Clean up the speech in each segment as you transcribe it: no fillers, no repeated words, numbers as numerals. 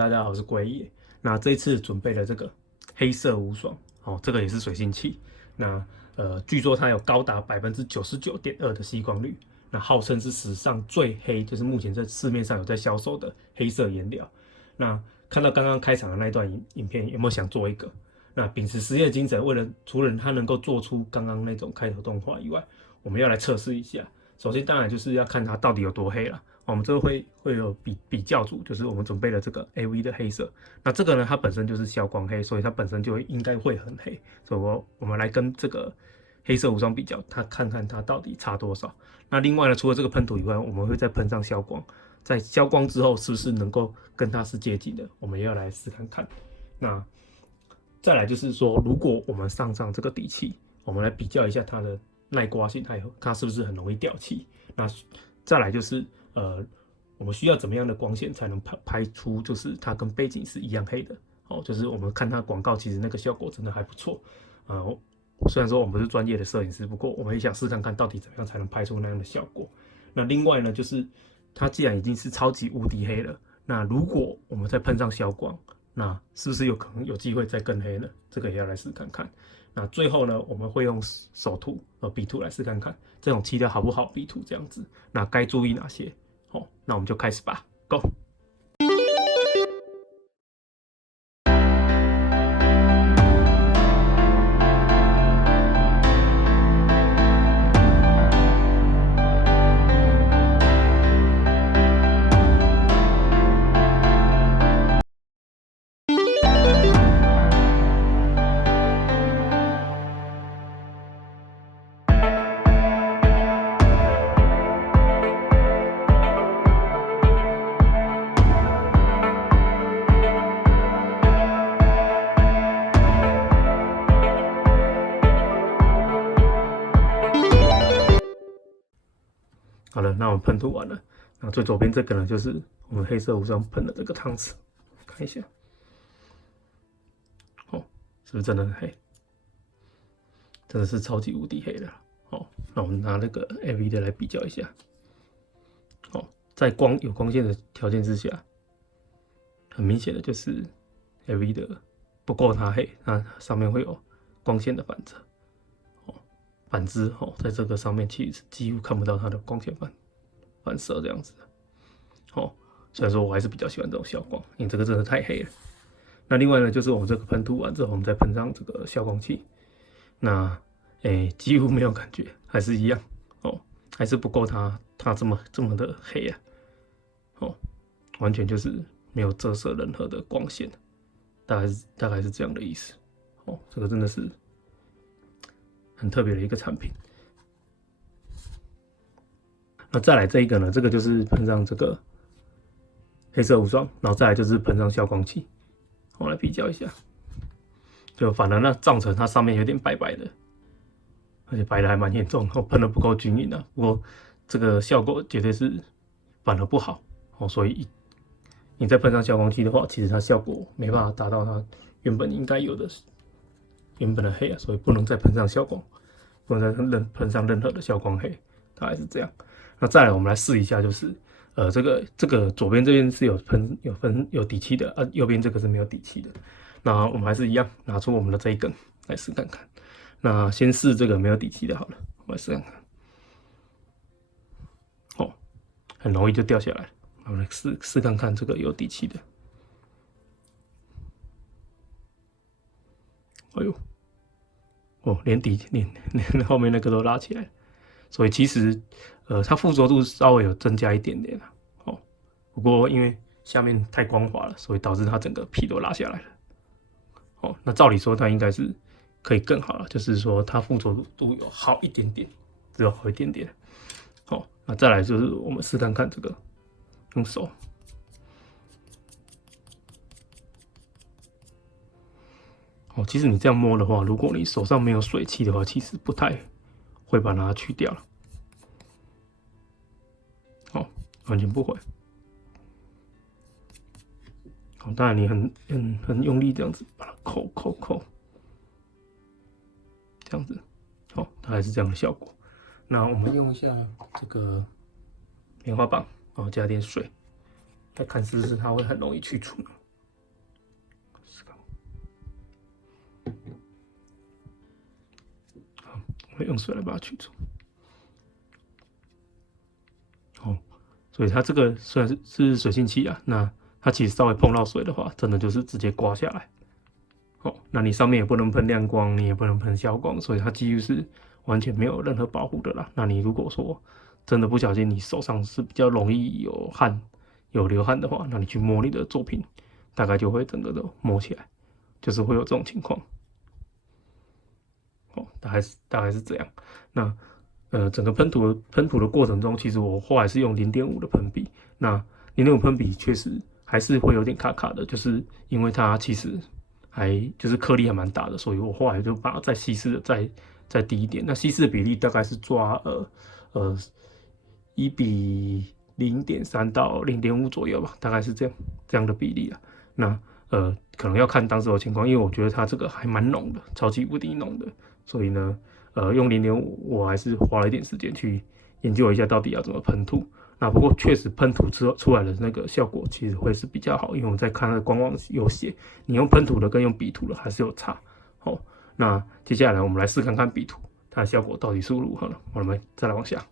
大家好，我是龟爷。那这一次准备了这个黑色无双，这个也是水性器。那据说它有高达99.2%的吸光率，那号称是史上最黑，就是目前在市面上有在销售的黑色颜料。那看到刚刚开场的那一段影片，有没有想做一个？那秉持实验精神，除了它能够做出刚刚那种开头动画以外，我们要来测试一下。首先当然就是要看它到底有多黑了。我们这个会有比较组，就是我们准备了这个 AV 的黑色。那这个呢，它本身就是消光黑，所以它本身就应该会很黑。所以我们来跟这个黑色无双比较，看看它到底差多少。那另外呢，除了这个喷涂以外，我们会再喷上消光。在消光之后，是不是能够跟它是接近的？我们也要来试看看。那再来就是说，如果我们上这个底气，我们来比较一下它的耐刮性，还有它是不是很容易掉漆。那再来就是我们需要怎么样的光线才能拍出就是它跟背景是一样黑的？就是我们看它广告，其实那个效果真的还不错。虽然说我们不是专业的摄影师，不过我们也想试看看到底怎么样才能拍出那样的效果。那另外呢，就是它既然已经是超级无敌黑了，那如果我们再喷上消光，那是不是有可能有机会再更黑呢？这个也要来试看看。那最后呢，我们会用手涂笔涂来试看看这种漆料好不好笔涂这样子。那该注意哪些？那我们就开始吧 ，Go！好了，那我们喷涂完了。那最左边这个呢，就是我们黑色无双喷的这个汤匙，看一下，是不是真的很黑？真的是超级无敌黑的。那我们拿那个 AV 的来比较一下。在有光线的条件之下，很明显的就是 AV 的不够它黑，那上面会有光线的反射。反之，在这个上面其实几乎看不到它的光线反射这样子。虽然说我还是比较喜欢这种消光，因为这个真的太黑了。那另外呢，就是我们这个喷涂完之后，我们再喷上这个消光器，那几乎没有感觉，还是一样还是不够它这么的黑啊。完全就是没有折射任何的光线，大概是这样的意思。这个真的是很特别的一个产品。那再来这一个呢，这个就是喷上这个黑色无双，然后再来就是喷上消光器。我来比较一下，就反而那造成它上面有点白白的，而且白的还蛮严重，喷的不够均匀啊。不过这个效果绝对是反而不好所以你再喷上消光器的话，其实它效果没办法达到它原本应该有的原本的黑啊，所以不能再喷上消光，不能再喷上任何的消光黑，大概是这样。那再来我们来试一下，就是这个左边这边是有底气的右边这个是没有底气的。那我们还是一样拿出我们的这一根来试看看。那先试这个没有底气的好了，我们来试看看。很容易就掉下来了。我们来试看看这个有底气的。哎呦，连后面那个都拉起来了，所以其实它附着度稍微有增加一点点啦。不过因为下面太光滑了，所以导致它整个皮都拉下来了。那照理说它应该是可以更好了，就是说它附着度有好一点点，只有好一点点。那再来就是我们试看看这个，用手。其实你这样摸的话，如果你手上没有水汽的话，其实不太会把它去掉了。完全不会。当然你很用力这样子把它扣，这样子，大概是这样的效果。那我们用一下这个棉花棒，加点水，来看是不是它会很容易去除呢？会用水来把它去除。哦，所以它这个虽然是水性漆啊，那它其实稍微碰到水的话，真的就是直接刮下来。哦，那你上面也不能喷亮光，你也不能喷消光，所以它几乎是完全没有任何保护的啦。那你如果说真的不小心，你手上是比较容易有汗、有流汗的话，那你去摸你的作品，大概就会整个都摸起来，就是会有这种情况。哦，大概是这样。那整个喷涂的过程中，其实我后来是用0.5的喷笔。那0.5喷笔确实还是会有点卡卡的，就是因为它其实还就是颗粒还蛮大的，所以我后来就把它再稀释的再低一点。那稀释的比例大概是抓1:0.3到0.5左右吧，大概是这样的比例啊。那可能要看当时的情况，因为我觉得它这个还蛮浓的，超级无敌浓的，所以呢，用0.5，我还是花了一点时间去研究一下到底要怎么喷涂。那不过确实喷涂之后出来的那个效果其实会是比较好，因为我在看那个官网有写，你用喷涂的跟用笔涂的还是有差。好，那接下来我们来试看看笔涂它的效果到底是如何呢？我们再来往下。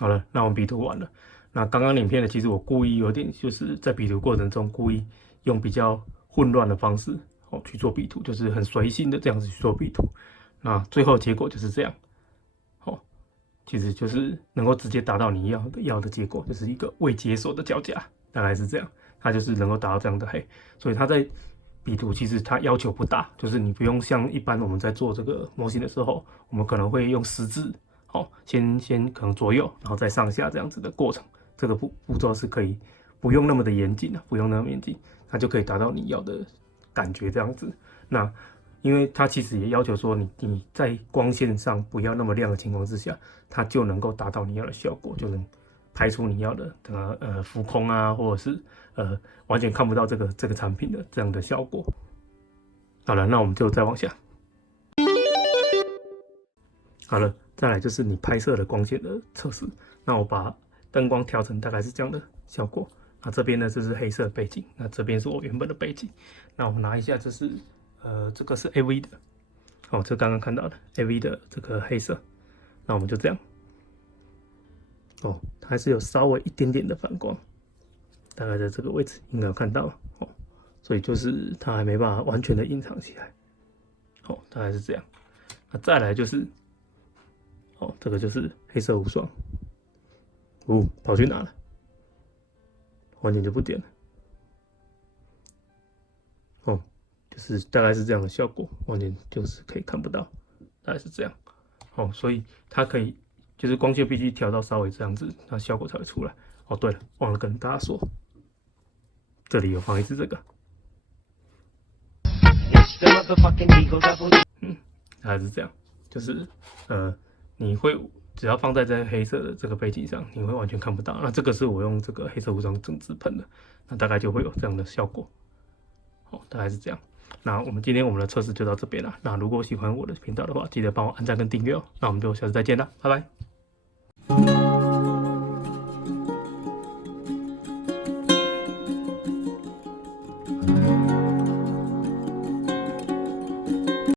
好了，那我们笔涂完了。那刚刚影片呢，其实我故意有点就是在笔涂过程中故意用比较混乱的方式去做笔涂，就是很随性的这样子去做笔涂。那最后结果就是这样，其实就是能够直接达到你要的结果，就是一个未解锁的脚架，大概是这样。它就是能够达到这样的黑，所以它在笔涂其实它要求不大，就是你不用像一般我们在做这个模型的时候，我们可能会用十字。先可能左右，然后再上下这样子的过程，这个步骤是可以不用那么的严谨的，不用那么严谨，它就可以达到你要的感觉这样子。那因为它其实也要求说你在光线上不要那么亮的情况之下，它就能够达到你要的效果，就能拍出你要的浮空啊，或者是完全看不到这个产品的这样的效果。好了，那我们就再往下。好了，再来就是你拍摄的光线的测试。那我把灯光调成大概是这样的效果。那这边呢，这是黑色背景，那这边是我原本的背景。那我们拿一下，这是这个是 AV 的，这刚刚看到的 AV 的这个黑色。那我们就这样，它还是有稍微一点点的反光，大概在这个位置应该有看到所以就是它还没办法完全的隐藏起来，大概是这样。那再来就是。这个就是黑色无双，跑去哪了？完全就不点了。就是大概是这样的效果，完全就是可以看不到，大概是这样。所以它可以就是光线必须调到稍微这样子，那效果才会出来。对了，忘了跟大家说，这里有放一只这个，大概是这样，就是你会只要放在这黑色的这个背景上，你会完全看不到。那这个是我用这个黑色无双整支喷的，那大概就会有这样的效果。大概是这样。那今天我们的测试就到这边了。那如果喜欢我的频道的话，记得帮我按赞跟订阅哦。那我们就下次再见啦，拜拜。